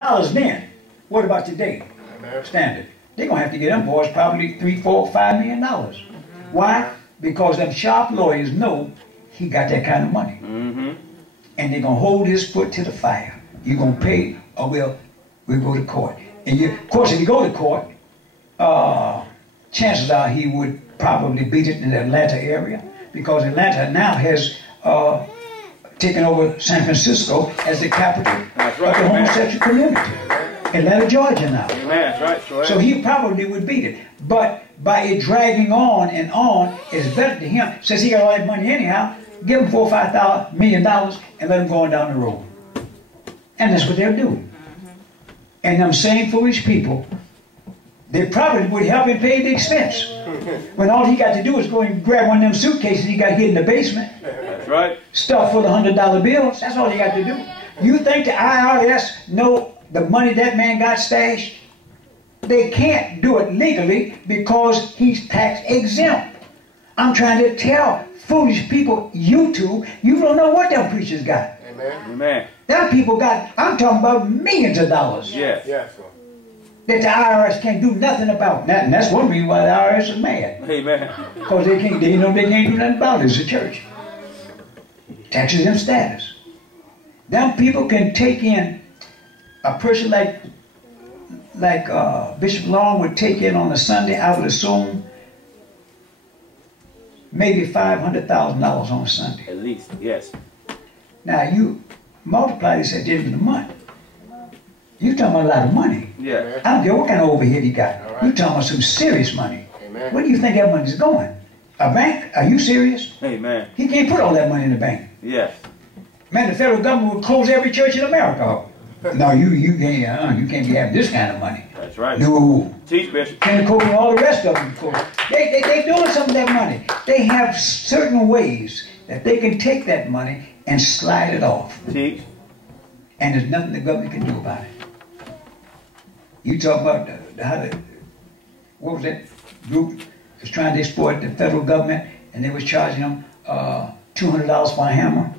dollars then. What about today? Standard. They're gonna have to get them boys probably $3, $4, $5 million. Why? Because them sharp lawyers know he got that kind of money. And they're gonna hold his foot to the fire. You're gonna pay, or we'll go to court. And of course, if you go to court, chances are he would probably beat it in the Atlanta area, because Atlanta now has taken over San Francisco as the capital of the homosexual community. Atlanta, Georgia now. That's right, sure. So he probably would beat it. But by it dragging on and on, it's better to him, since he got all that money anyhow, give him $4 or $5 million and let him go on down the road. And that's what they'll do. And them same foolish people, they probably would help him pay the expense. When all he got to do is go and grab one of them suitcases he got hid in the basement. That's right. Stuffed full of $100 bills. That's all he got to do. You think the IRS know the money that man got stashed? They can't do it legally because he's tax exempt. I'm trying to tell foolish people, you don't know what them preachers got. Amen. Them people got, I'm talking about millions of dollars. Yes. That the IRS can't do nothing about. And that's one reason why the IRS is mad. Amen. Because they know they can't do nothing about it. It's a church. Taxes and status. Them people can take in a person like Bishop Long would take in on a Sunday, I would assume, maybe $500,000 on a Sunday. At least, yes. Now you multiply this at the end of the month. You're talking about a lot of money. Yeah. I don't care what kind of overhead he got. You're talking about some serious money. Amen. Where do you think that money's going? A bank? Are you serious? Amen. He can't put all that money in the bank. Yes. Man, the federal government would close every church in America. No, you can't be having this kind of money. That's right. No. Teach, Bishop. Can't cope with all the rest of them, of course. They're doing some of that money. They have certain ways that they can take that money and slide it off. Teach. And there's nothing the government can do about it. You talk about what was that group that was trying to exploit the federal government, and they was charging them $200 for a hammer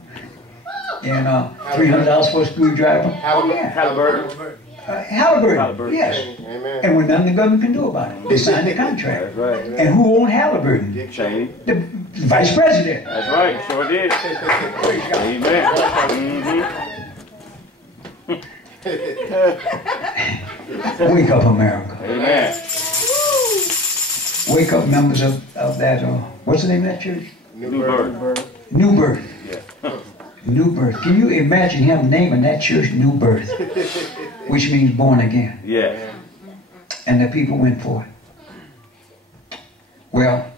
and $300 for a screwdriver. Halliburton. Halliburton, yes. Amen. And when nothing the government can do about it. They signed the contract. That's right. And who owned Halliburton? Dick Cheney. The vice president. That's right. Sure did. Amen. Wake up, America. Amen. Wake up, members of that, what's the name of that church? New birth. New Birth. Yeah. New Birth. Can you imagine him naming that church New Birth? Which means born again. Yeah. And the people went for it. Well,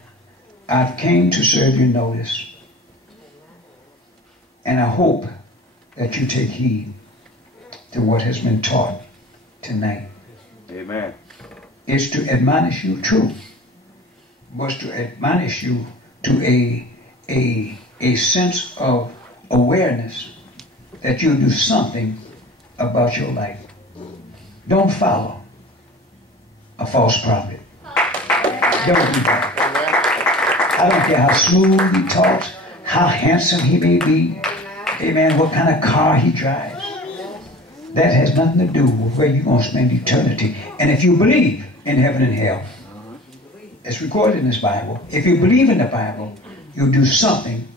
I've came to serve your notice. And I hope that you take heed to what has been taught tonight. Amen. It's to admonish you, true, but to admonish you to a sense of awareness that you'll do something about your life. Don't follow a false prophet. Don't do that. I don't care how smooth he talks, how handsome he may be, amen, what kind of car he drives. That has nothing to do with where you're going to spend eternity. And if you believe in heaven and hell, it's recorded in this Bible. If you believe in the Bible, you'll do something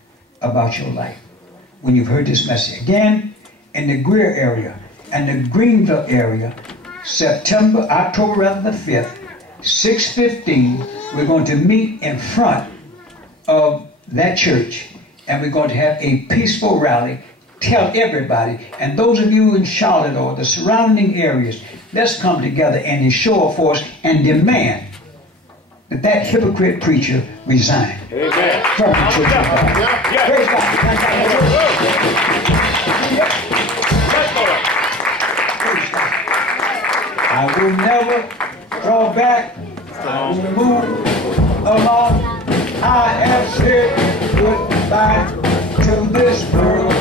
about your life. When you've heard this message. Again, in the Greer area and the Greenville area, October the 5th, 6:15, we're going to meet in front of that church, and we're going to have a peaceful rally. Tell everybody, and those of you in Charlotte or the surrounding areas, let's come together and in show of force and demand that that hypocrite preacher resign. Amen. From the church of God. Praise God. I will never draw back. I will move along. I have said goodbye to this world.